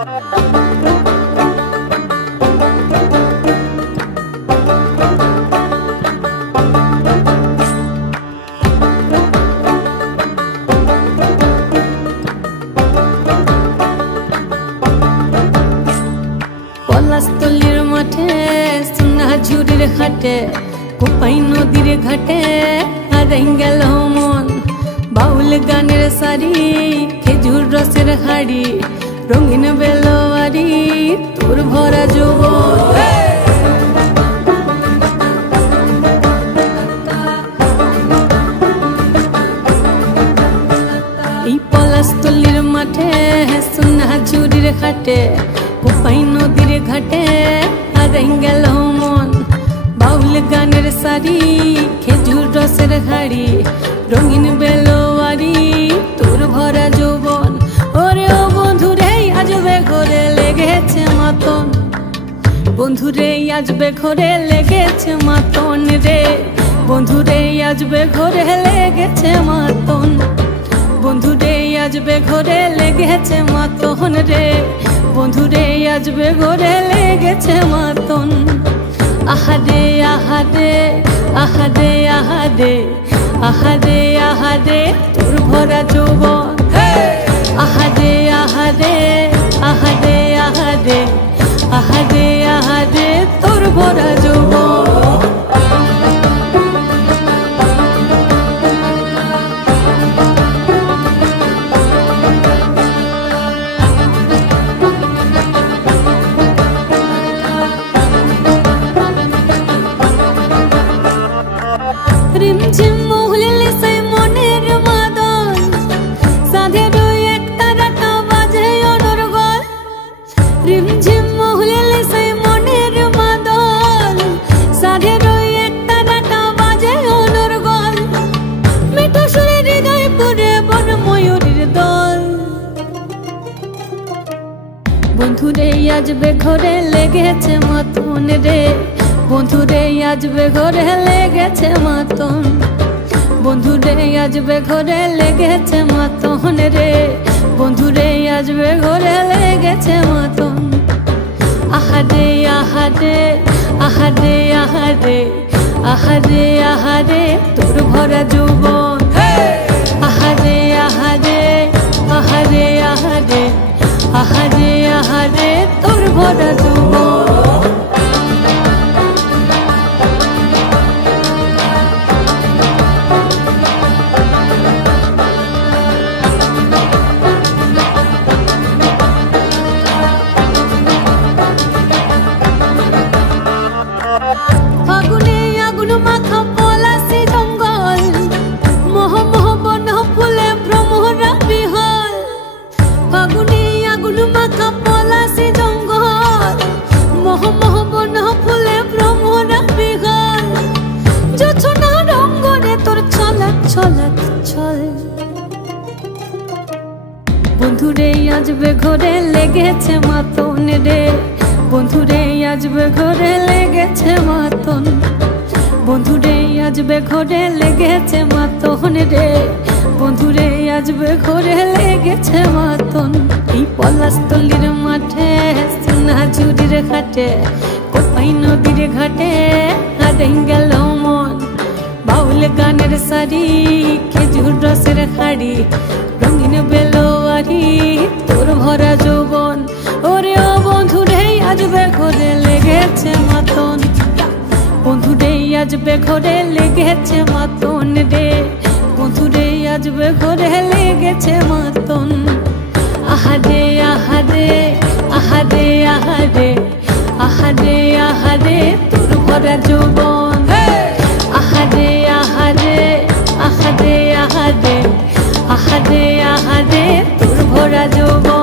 পলাশতলির মাঠে সোনাঝুরির ঘাটে কোপাই নদীর ঘাটে হারাই গেল মন বাউল গানের শাড়ি খেজুর রসের হাড়ি রঙিন বেলোয়ারি তোর ভরা যৌবন এই পলাশতলির মাঠে সোনাঝুরির ঘাটে কোপাই নদীর ঘাটে হারাই গেল মন বাউল গানের শাড়ি খেজুর রসের হাড়ি রঙিন বেলোয়ারি তোর ভরা যৌবন ওরে ও বন্ধুরে আজবে ঘরে লেগেছে মাতন বন্ধুরে আজবে ঘরে লেগেছে মাতন রে বন্ধুরে আজবে ঘরে লেগেছে মাতন বন্ধুরে আজবে ঘরে লেগেছে মাতন রে বন্ধুরে আজবে ঘরে লেগেছে মাতন আহারে আহারে আহারে আহারে আহারে আহারে তোর ভরা যৌবন আহারে আহারে আহারে আহারে আহারে আহারে তোর ভরা যৌবন রিমঝিম মহুলিলে সেই মনের মাদল সাধের এক তারাটা বাজে অনর্গল রিমঝিম মহুলিলে সেই মনের মাদল সাধের এক তারাটা বাজে অনর্গল মিঠো সুরে হৃদয় পুরে বন ময়ূরীর দল বন্ধুরে আজবে ঘরে লেগেছে মাতন রে বন্ধুরে আজবে ঘরে লেগেছে মাতন বন্ধুরে আজবে ঘরে লেগেছে মাতন রে বন্ধুরে আজবে ঘরে লেগেছে মাতন আহারে আহারে আহারে আহারে আহারে আহারে তোর ভরা যৌবন আহারে আহারে আহারে আহারে আহারে আহারে তোর ভরা যৌবন ফাগুনে আগুন মাখা পলাশি জঙ্গল মোহ মোহ বন ফুলে ভ্রমরা বিহল ফাগুনে আগুন মাখা পলাশি জঙ্গল মোহ মোহ বন ফুলে ভ্রমরা বিহল জোছনা রঙ্গনে তোর ছলক ছলক ছল বন্ধুরে আজবে ঘরে লেগেছে মাতন রে বন্ধুরে আজবে ঘরে লেগেছে মাতন বন্ধুরে আজবে ঘরে লেগেছে মাতন রে বন্ধুরে আজবে ঘরে লেগেছে মাতন এই পলাশতলির মাঠে সোনাঝুরির ঘাটে কোপাই নদীর ঘাটে হারাই গেল মন বাউল গানের শাড়ি খেজুর রসের হাড়ি রঙিন বেলোয়ারি তোর ভরা যৌবন ওরে ও বন্ধুরে আজবে ঘরে লেগেছে মাতন বন্ধুরে আজবে ঘরে লেগেছে মাতন রে বন্ধুরে আজবে ঘরে লেগেছে মাতন আহারে আহারে আহারে আহারে আহারে আহারে তোর ভরা যৌবন আহারে আহারে আহারে আহারে আহারে আহারে তোর ভরা যৌবন